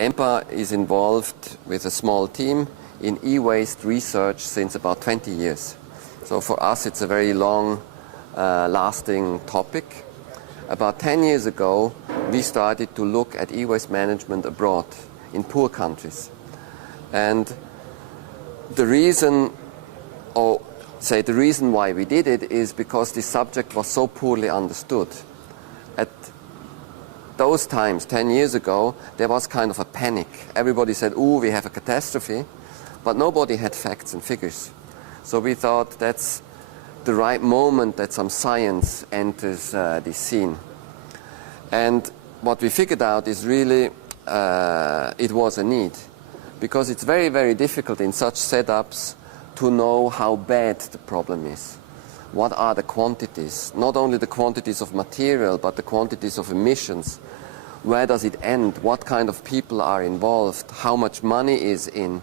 EMPA is involved with a small team in e-waste research since about 20 years. So for us it's a very long lasting topic. About 10 years ago we started to look at e-waste management abroad in poor countries. And the reason, or say the reason why we did it, is because this subject was so poorly understood. At those times, 10 years ago, there was kind of a panic. Everybody said, ooh, we have a catastrophe, but nobody had facts and figures. So we thought that's the right moment that some science enters this scene. And what we figured out is really it was a need, because it's very, very difficult in such setups to know how bad the problem is. What are the quantities? Not only the quantities of material, but the quantities of emissions. Where does it end? What kind of people are involved? How much money is in?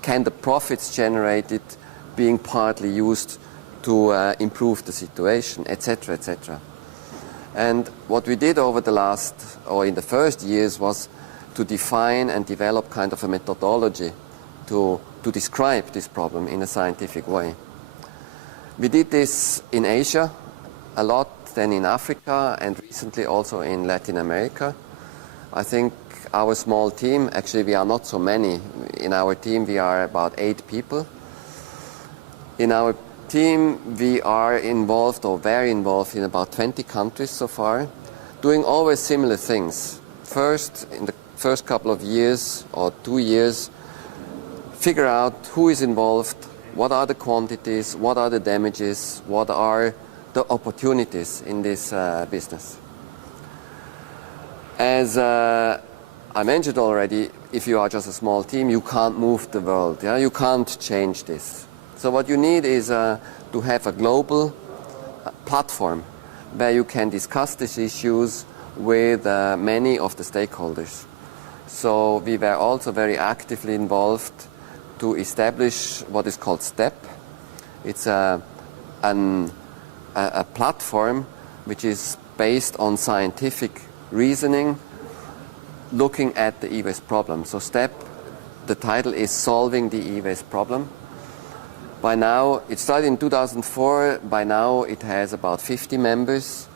Can the profits generated being partly used to improve the situation, etc., etc. And what we did over the last, or in the first years, was to define and develop kind of a methodology to describe this problem in a scientific way. We did this in Asia a lot, then in Africa, and recently also in Latin America. I think our small team, actually we are not so many. In our team we are about 8 people. In our team we are involved, or very involved, in about 20 countries so far, doing always similar things. First, in the first couple of years or 2 years, figure out who is involved, what are the quantities, what are the damages, what are the opportunities in this business. As I mentioned already, if you are just a small team, you can't move the world. Yeah? You can't change this. So what you need is to have a global platform where you can discuss these issues with many of the stakeholders. So we were also very actively involved to establish what is called STEP. It's a platform which is based on scientific reasoning, looking at the e-waste problem. So STEP, the title is Solving the e-waste Problem. By now, it started in 2004, by now it has about 50 members.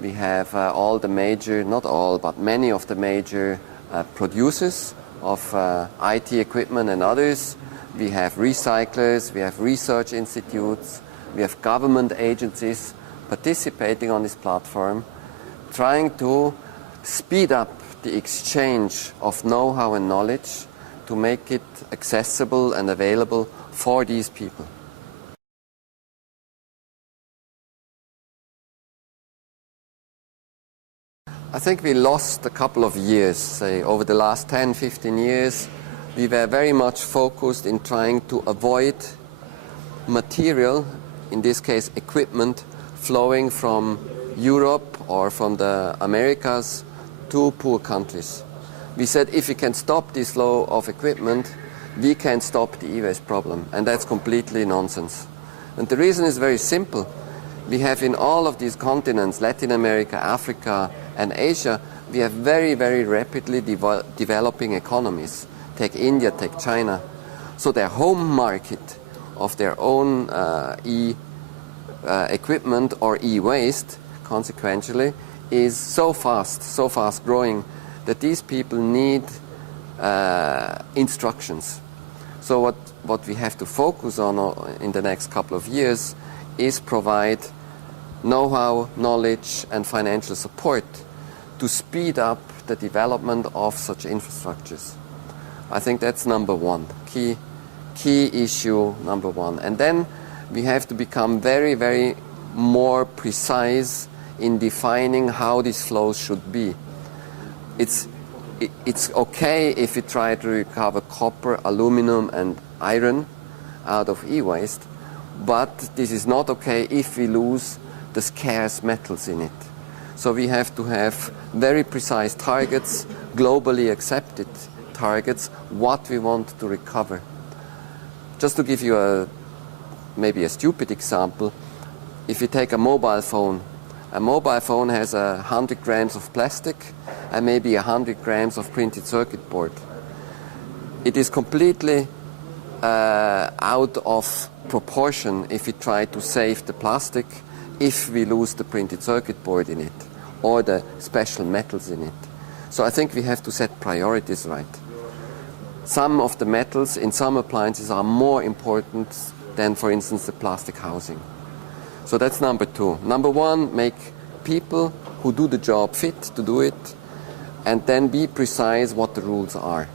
We have all the major, not all, but many of the major producers of IT equipment and others. We have recyclers, we have research institutes, we have government agencies participating on this platform, trying to speed up the exchange of know-how and knowledge to make it accessible and available for these people. I think we lost a couple of years, say over the last 10, 15 years. We were very much focused in trying to avoid material, in this case equipment, flowing from Europe or from the Americas to poor countries. We said if we can stop this flow of equipment, we can stop the e-waste problem, and that's completely nonsense. And the reason is very simple. We have in all of these continents, Latin America, Africa and Asia, we have very, very rapidly developing economies. Take India, take China. So their home market of their own equipment or e-waste, consequentially, is so fast growing, that these people need instructions. So what we have to focus on in the next couple of years is provide know-how, knowledge and financial support to speed up the development of such infrastructures. I think that's number one, key issue number one. And then we have to become very, very more precise in defining how these flows should be. It's okay if we try to recover copper, aluminum and iron out of e-waste, but this is not okay if we lose the scarce metals in it. So we have to have very precise targets, globally accepted targets, what we want to recover. Just to give you maybe a stupid example, if you take a mobile phone, A mobile phone has 100 grams of plastic and maybe 100 grams of printed circuit board. It is completely out of proportion if we try to save the plastic if we lose the printed circuit board in it or the special metals in it. So I think we have to set priorities right. Some of the metals in some appliances are more important than, for instance, the plastic housing. So that's number two. Number one, make people who do the job fit to do it, and then be precise what the rules are.